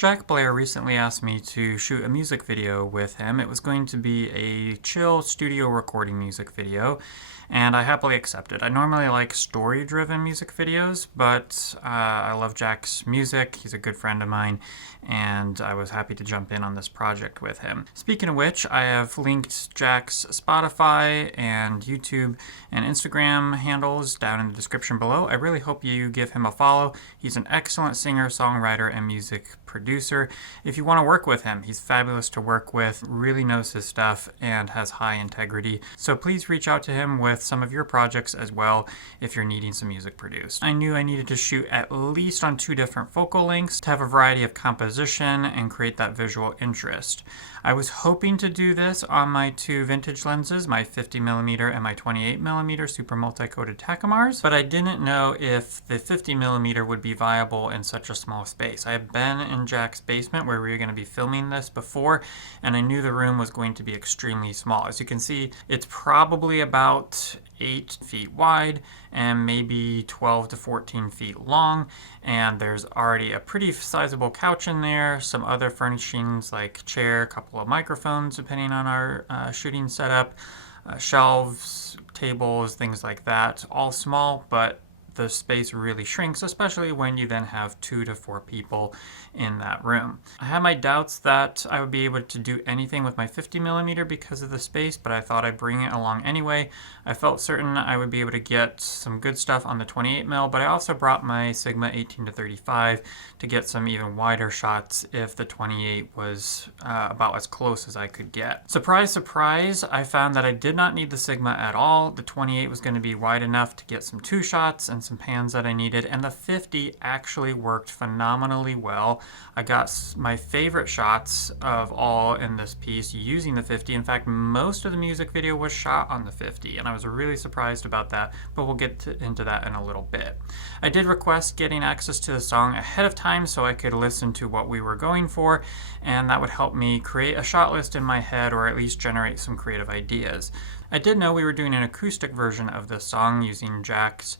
Jack Blair recently asked me to shoot a music video with him. It was going to be a chill studio recording music video, and I happily accepted. I normally like story-driven music videos, but I love Jack's music. He's a good friend of mine, and I was happy to jump in on this project with him. Speaking of which, I have linked Jack's Spotify and YouTube and Instagram handles down in the description below. I really hope you give him a follow. He's an excellent singer, songwriter, and music producer. If you want to work with him, he's fabulous to work with, really knows his stuff, and has high integrity. So please reach out to him with some of your projects as well if you're needing some music produced. I knew I needed to shoot at least on 2 different focal lengths to have a variety of composition and create that visual interest. I was hoping to do this on my 2 vintage lenses, my 50mm and my 28mm super multi-coated Takumars, but I didn't know if the 50mm would be viable in such a small space. I have been in Jack's basement where we were going to be filming this before, and I knew the room was going to be extremely small. As you can see, it's probably about 8 feet wide and maybe 12 to 14 feet long, and there's already a pretty sizable couch in there, some other furnishings like chair, a couple of microphones depending on our shooting setup, shelves, tables, things like that, all small, but the space really shrinks, especially when you then have 2 to 4 people in that room. I had my doubts that I would be able to do anything with my 50mm because of the space, but I thought I'd bring it along anyway. I felt certain I would be able to get some good stuff on the 28mm, but I also brought my Sigma 18-35 to get some even wider shots if the 28 was about as close as I could get. Surprise, surprise, I found that I did not need the Sigma at all. The 28 was going to be wide enough to get some 2 shots and some pans that I needed, and the 50 actually worked phenomenally well. I got my favorite shots of all in this piece using the 50. In fact, most of the music video was shot on the 50, and I was really surprised about that, but we'll get into that in a little bit. I did request getting access to the song ahead of time so I could listen to what we were going for, and that would help me create a shot list in my head, or at least generate some creative ideas. I did know we were doing an acoustic version of this song using Jack's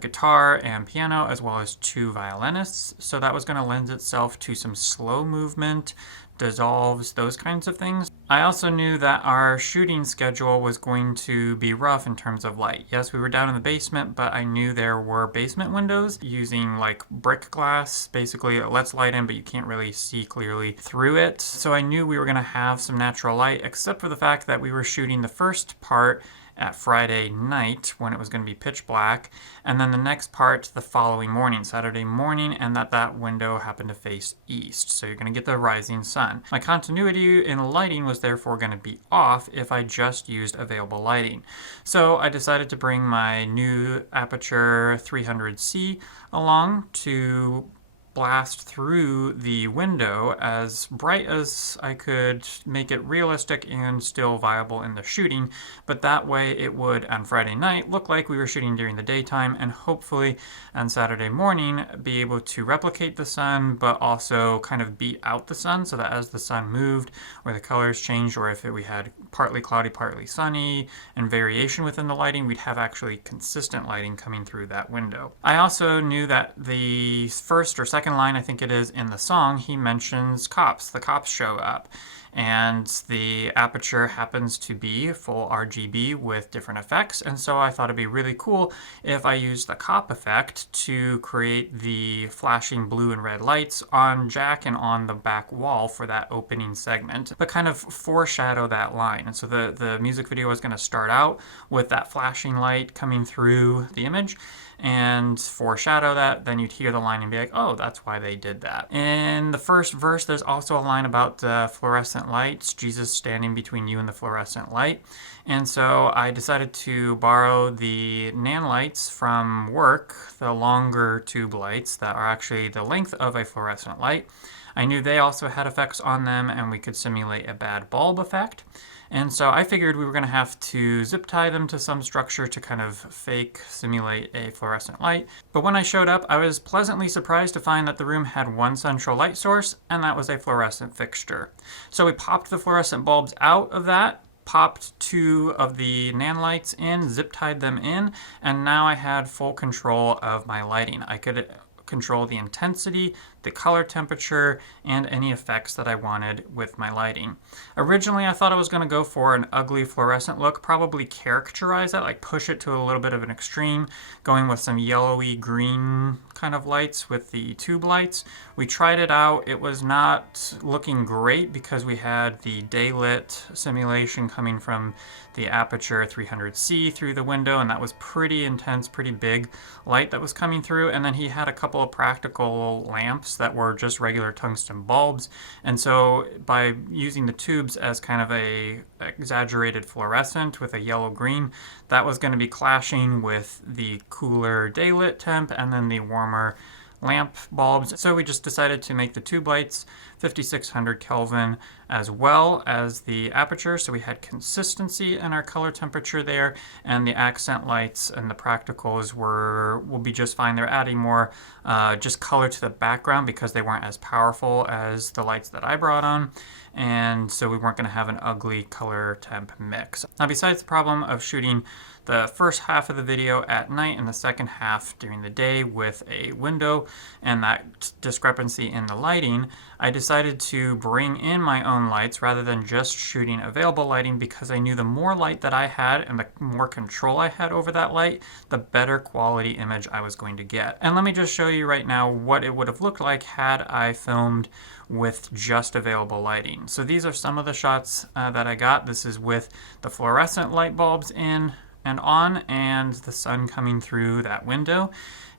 guitar and piano, as well as 2 violinists, so that was going to lend itself to some slow movement, dissolves, those kinds of things. I also knew that our shooting schedule was going to be rough in terms of light. Yes, we were down in the basement, but I knew there were basement windows using like brick glass. Basically, it lets light in, but you can't really see clearly through it. So I knew we were going to have some natural light, except for the fact that we were shooting the first part at Friday night when it was going to be pitch black, and then the next part the following morning, Saturday morning, and that window happened to face east, so you're going to get the rising sun. My continuity in lighting was therefore going to be off if I just used available lighting. So I decided to bring my new Aputure 300C along to blast through the window as bright as I could, make it realistic and still viable in the shooting, but that way it would on Friday night look like we were shooting during the daytime, and hopefully on Saturday morning be able to replicate the sun but also kind of beat out the sun, so that as the sun moved or the colors changed, or if we had partly cloudy, partly sunny, and variation within the lighting, we'd have actually consistent lighting coming through that window. I also knew that the first or second line, I think it is, in the song, he mentions cops. The cops show up, and the Aputure happens to be full RGB with different effects, and so I thought it'd be really cool if I used the cop effect to create the flashing blue and red lights on Jack and on the back wall for that opening segment, but kind of foreshadow that line. And so the music video was going to start out with that flashing light coming through the image and foreshadow that, then you'd hear the line and be like, oh, that's why they did that. In the first verse, there's also a line about fluorescent lights, Jesus standing between you and the fluorescent light. And so I decided to borrow the NanLights from work, the longer tube lights that are actually the length of a fluorescent light. I knew they also had effects on them, and we could simulate a bad bulb effect. And so I figured we were going to have to zip tie them to some structure to kind of fake simulate a fluorescent light. But when I showed up, I was pleasantly surprised to find that the room had one central light source, and that was a fluorescent fixture. So we popped the fluorescent bulbs out of that, popped 2 of the NanLights in, zip tied them in, and now I had full control of my lighting. I could control the intensity, the color temperature, and any effects that I wanted with my lighting. Originally, I thought I was going to go for an ugly fluorescent look, probably characterize that, like push it to a little bit of an extreme, going with some yellowy green kind of lights with the tube lights. We tried it out. It was not looking great because we had the daylit simulation coming from the Aputure 300C through the window, and that was pretty intense, pretty big light that was coming through. And then he had a couple of practical lamps that were just regular tungsten bulbs, and so by using the tubes as kind of a exaggerated fluorescent with a yellow green, that was going to be clashing with the cooler daylit temp and then the warmer lamp bulbs. So we just decided to make the tube lights 5600 Kelvin as well as the Aputure, so we had consistency in our color temperature there, and the accent lights and the practicals will be just fine. They're adding more just color to the background because they weren't as powerful as the lights that I brought on, and so we weren't going to have an ugly color temp mix. Now, besides the problem of shooting the first half of the video at night and the second half during the day with a window and that discrepancy in the lighting, I decided to bring in my own lights rather than just shooting available lighting, because I knew the more light that I had and the more control I had over that light, the better quality image I was going to get. And let me just show you right now what it would have looked like had I filmed with just available lighting. So these are some of the shots that I got. This is with the fluorescent light bulbs in and on and the sun coming through that window,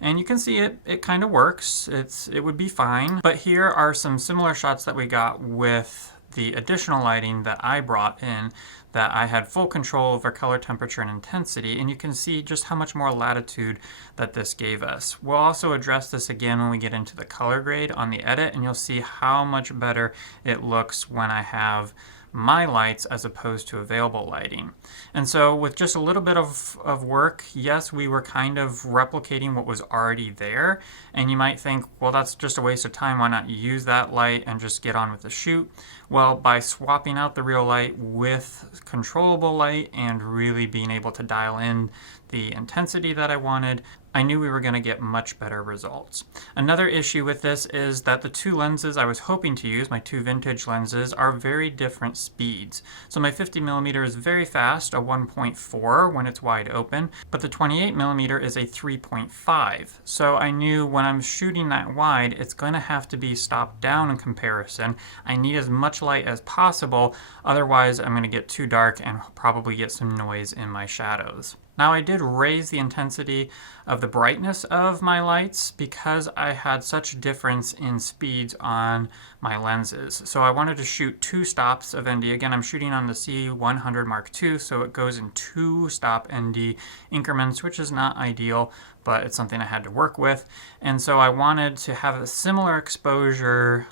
and you can see it kind of works. It would be fine. But here are some similar shots that we got with the additional lighting that I brought in, that I had full control over color temperature and intensity, and you can see just how much more latitude that this gave us. We'll also address this again when we get into the color grade on the edit, and you'll see how much better it looks when I have my lights as opposed to available lighting. And so with just a little bit of work, yes, we were kind of replicating what was already there, and you might think, well, that's just a waste of time, why not use that light and just get on with the shoot? Well, by swapping out the real light with controllable light and really being able to dial in the intensity that I wanted, I knew we were going to get much better results. Another issue with this is that the two lenses I was hoping to use, my two vintage lenses, are very different speeds. So my 50mm is very fast, a 1.4 when it's wide open, but the 28mm is a 3.5. So I knew when I'm shooting that wide, it's going to have to be stopped down in comparison. I need as much light as possible, otherwise I'm going to get too dark and probably get some noise in my shadows. Now, I did raise the intensity of the brightness of my lights because I had such difference in speeds on my lenses. So I wanted to shoot 2 stops of ND. Again, I'm shooting on the C100 Mark II, so it goes in 2 stop ND increments, which is not ideal, but it's something I had to work with. And so I wanted to have a similar exposure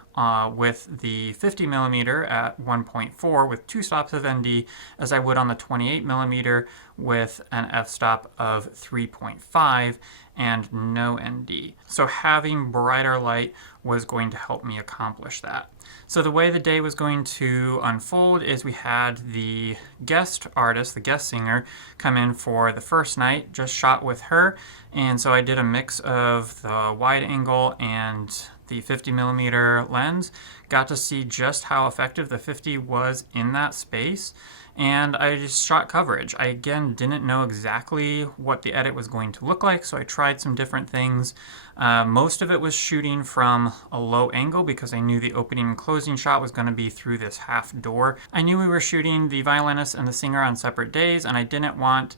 with the 50mm at 1.4 with 2 stops of ND as I would on the 28mm with an f-stop of 3.5 and no ND. So having brighter light was going to help me accomplish that. So the way the day was going to unfold is we had the guest artist, the guest singer, come in for the first night, just shot with her, and so I did a mix of the wide angle and the 50mm lens, got to see just how effective the 50 was in that space, and I just shot coverage. I again didn't know exactly what the edit was going to look like, so I tried some different things. Most of it was shooting from a low angle because I knew the opening and closing shot was going to be through this half door. I knew we were shooting the violinist and the singer on separate days, and I didn't want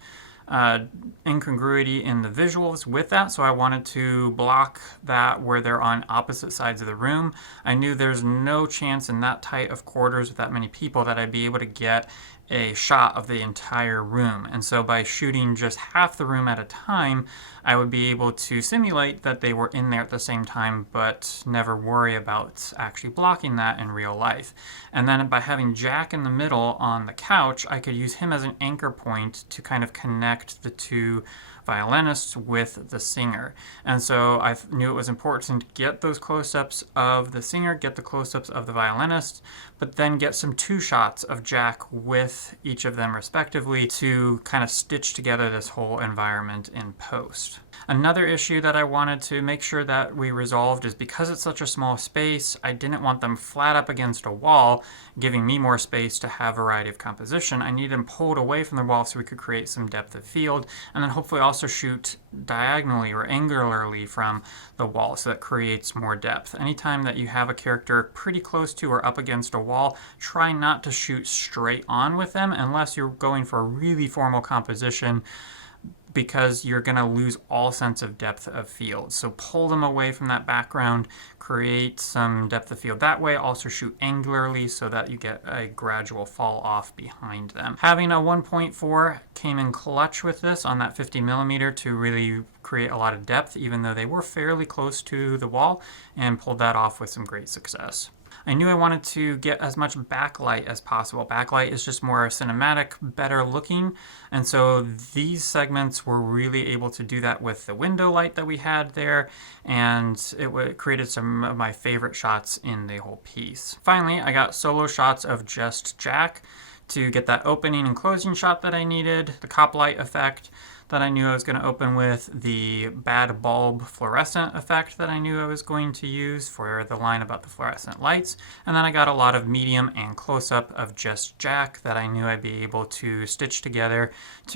incongruity in the visuals with that, so I wanted to block that where they're on opposite sides of the room. I knew there's no chance in that tight of quarters with that many people that I'd be able to get a shot of the entire room, and so by shooting just half the room at a time, I would be able to simulate that they were in there at the same time but never worry about actually blocking that in real life. And then by having Jack in the middle on the couch, I could use him as an anchor point to kind of connect the two violinist with the singer. And so I knew it was important to get those close-ups of the singer, get the close-ups of the violinist, but then get some two shots of Jack with each of them respectively to kind of stitch together this whole environment in post. Another issue that I wanted to make sure that we resolved is because it's such a small space, I didn't want them flat up against a wall, giving me more space to have variety of composition. I needed them pulled away from the wall so we could create some depth of field, and then hopefully also shoot diagonally or angularly from the wall so that creates more depth. Anytime that you have a character pretty close to or up against a wall, try not to shoot straight on with them unless you're going for a really formal composition, because you're going to lose all sense of depth of field. So pull them away from that background, create some depth of field that way, also shoot angularly so that you get a gradual fall off behind them. Having a 1.4 came in clutch with this on that 50mm to really create a lot of depth, even though they were fairly close to the wall, and pulled that off with some great success. I knew I wanted to get as much backlight as possible. Backlight is just more cinematic, better looking, and so these segments were really able to do that with the window light that we had there, and it created some of my favorite shots in the whole piece. Finally, I got solo shots of just Jack to get that opening and closing shot that I needed, the cop light effect that I knew I was going to open with, the bad bulb fluorescent effect that I knew I was going to use for the line about the fluorescent lights, and then I got a lot of medium and close-up of just Jack that I knew I'd be able to stitch together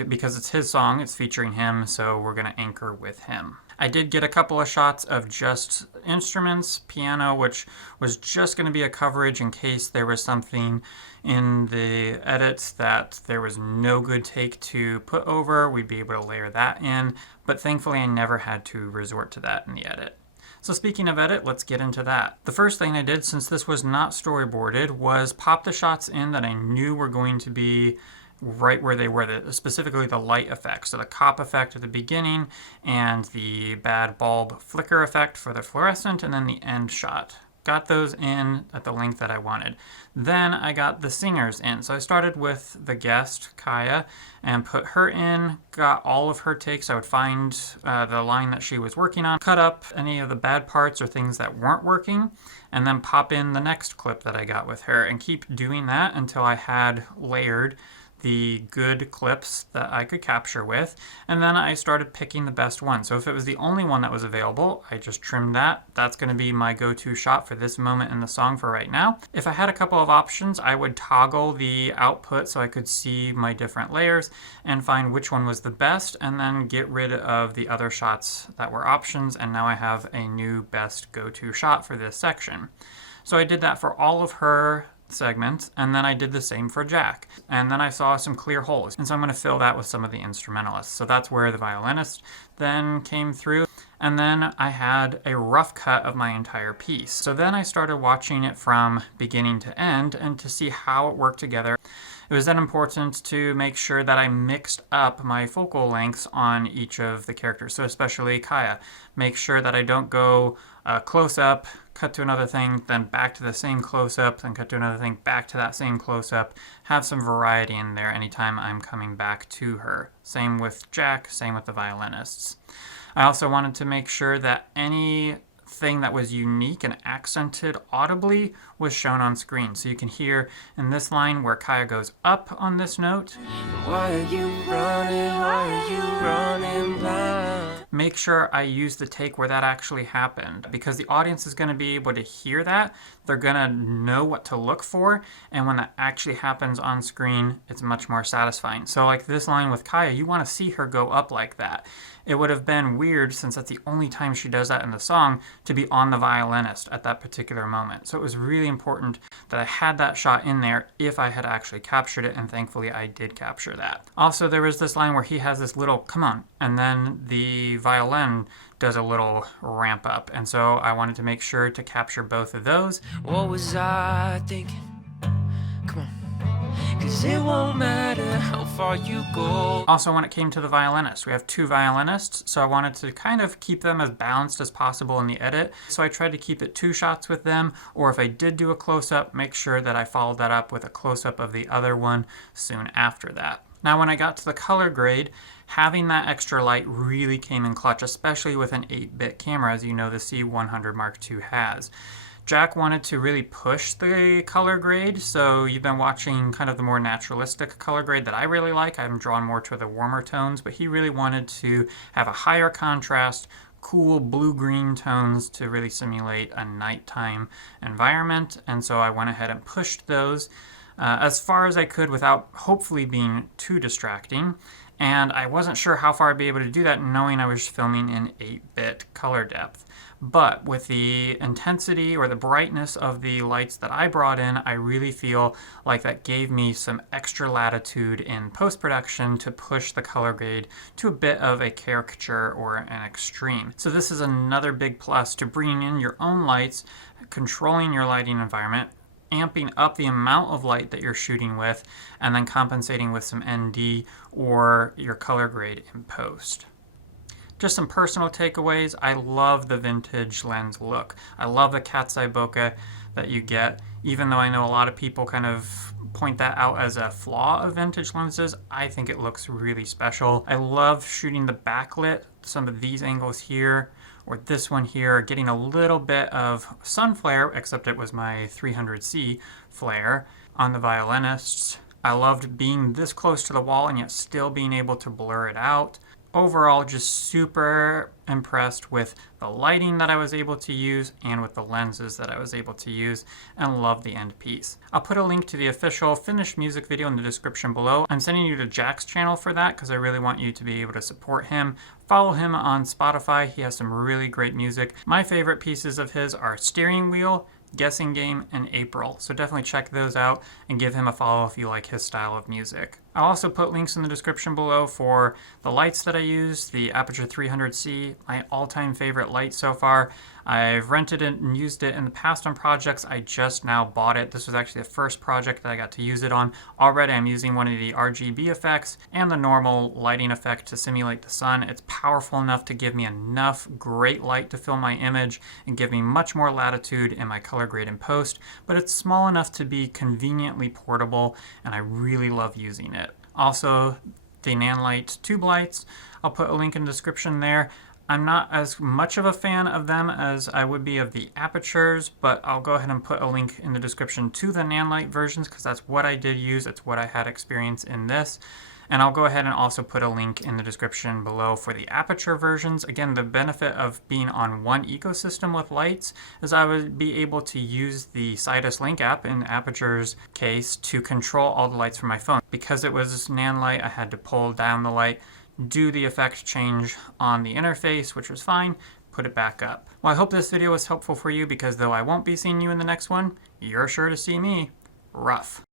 because it's his song, it's featuring him, so we're going to anchor with him. I did get a couple of shots of just instruments, piano, which was just going to be a coverage in case there was something in the edits that there was no good take to put over. We'd be able to layer that in, but thankfully I never had to resort to that in the edit. So speaking of edit, let's get into that. The first thing I did, since this was not storyboarded, was pop the shots in that I knew were going to be right where they were, specifically the light effect. So the cop effect at the beginning and the bad bulb flicker effect for the fluorescent, and then the end shot. Got those in at the length that I wanted. Then I got the singers in. So I started with the guest, Kaya, and put her in, got all of her takes. I would find the line that she was working on, cut up any of the bad parts or things that weren't working, and then pop in the next clip that I got with her, and keep doing that until I had layered the good clips that I could capture with, and then I started picking the best one. So if it was the only one that was available, I just trimmed that. That's going to be my go-to shot for this moment in the song for right now. If I had a couple of options, I would toggle the output so I could see my different layers and find which one was the best, and then get rid of the other shots that were options, and now I have a new best go-to shot for this section. So I did that for all of her segment, and then I did the same for Jack, and then I saw some clear holes, and so I'm going to fill that with some of the instrumentalists. So that's where the violinist then came through, and then I had a rough cut of my entire piece. So then I started watching it from beginning to end and to see how it worked together. It was then important to make sure that I mixed up my focal lengths on each of the characters, so especially Kaya. Make sure that I don't go close up, cut to another thing, then back to the same close-up, then cut to another thing, back to that same close-up. Have some variety in there anytime I'm coming back to her. Same with Jack, same with the violinists. I also wanted to make sure that anything that was unique and accented audibly was shown on screen. So you can hear in this line where Kaya goes up on this note. Why are you running? Why are you running blind? Make sure I use the take where that actually happened, because the audience is going to be able to hear that. They're going to know what to look for, and when that actually happens on screen, it's much more satisfying. So like this line with Kaya, you want to see her go up like that. It would have been weird, since that's the only time she does that in the song, to be on the violinist at that particular moment. So it was really important that I had that shot in there if I had actually captured it, and thankfully I did capture that. Also, there was this line where he has this little come on, and then the violin does a little ramp up, and so I wanted to make sure to capture both of those. What was I thinking? Come on, 'cause it won't matter how far you go. Also, when it came to the violinist, we have two violinists, so I wanted to kind of keep them as balanced as possible in the edit. So I tried to keep it two shots with them, or if I did do a close-up, make sure that I followed that up with a close-up of the other one soon after that. Now when I got to the color grade, Having that extra light really came in clutch, especially with an 8-bit camera, as you know the C100 Mark II has. Jack wanted to really push the color grade, so you've been watching kind of the more naturalistic color grade that I really like. I'm drawn more to the warmer tones, but he really wanted to have a higher contrast, cool blue-green tones to really simulate a nighttime environment, and so I went ahead and pushed those as far as I could without hopefully being too distracting. And I wasn't sure how far I'd be able to do that knowing I was filming in 8-bit color depth. But with the intensity or the brightness of the lights that I brought in, I really feel like that gave me some extra latitude in post-production to push the color grade to a bit of a caricature or an extreme. So this is another big plus to bringing in your own lights, controlling your lighting environment, amping up the amount of light that you're shooting with, and then compensating with some ND or your color grade in post. Just some personal takeaways. I love the vintage lens look. I love the cat's eye bokeh that you get. Even though I know a lot of people kind of point that out as a flaw of vintage lenses, I think it looks really special. I love shooting the backlit, some of these angles here, or this one here, getting a little bit of sun flare, except it was my 300C flare on the violinists. I loved being this close to the wall and yet still being able to blur it out. Overall, just super impressed with the lighting that I was able to use and with the lenses that I was able to use, and love the end piece. I'll put a link to the official finished music video in the description below. I'm sending you to Jack's channel for that because I really want you to be able to support him. Follow him on Spotify. He has some really great music. My favorite pieces of his are Steering Wheel, Guessing Game, and April. So definitely check those out and give him a follow if you like his style of music. I'll also put links in the description below for the lights that I use, the Aputure 300C, my all-time favorite light so far. I've rented it and used it in the past on projects. I just now bought it. This was actually the first project that I got to use it on. Already I'm using one of the RGB effects and the normal lighting effect to simulate the sun. It's powerful enough to give me enough great light to fill my image and give me much more latitude in my color grade in post, but it's small enough to be conveniently portable, and I really love using it. Also, the NanLite tube lights, I'll put a link in the description there. I'm not as much of a fan of them as I would be of the Aputures, but I'll go ahead and put a link in the description to the NanLite versions because that's what I did use. It's what I had experience in this. And I'll go ahead and also put a link in the description below for the Aputure versions. Again, the benefit of being on one ecosystem with lights is I would be able to use the Sidus Link app in Aputure's case to control all the lights from my phone. Because it was NanLite, I had to pull down the light, do the effect change on the interface, which was fine, put it back up. Well, I hope this video was helpful for you because though I won't be seeing you in the next one, you're sure to see me. Rough.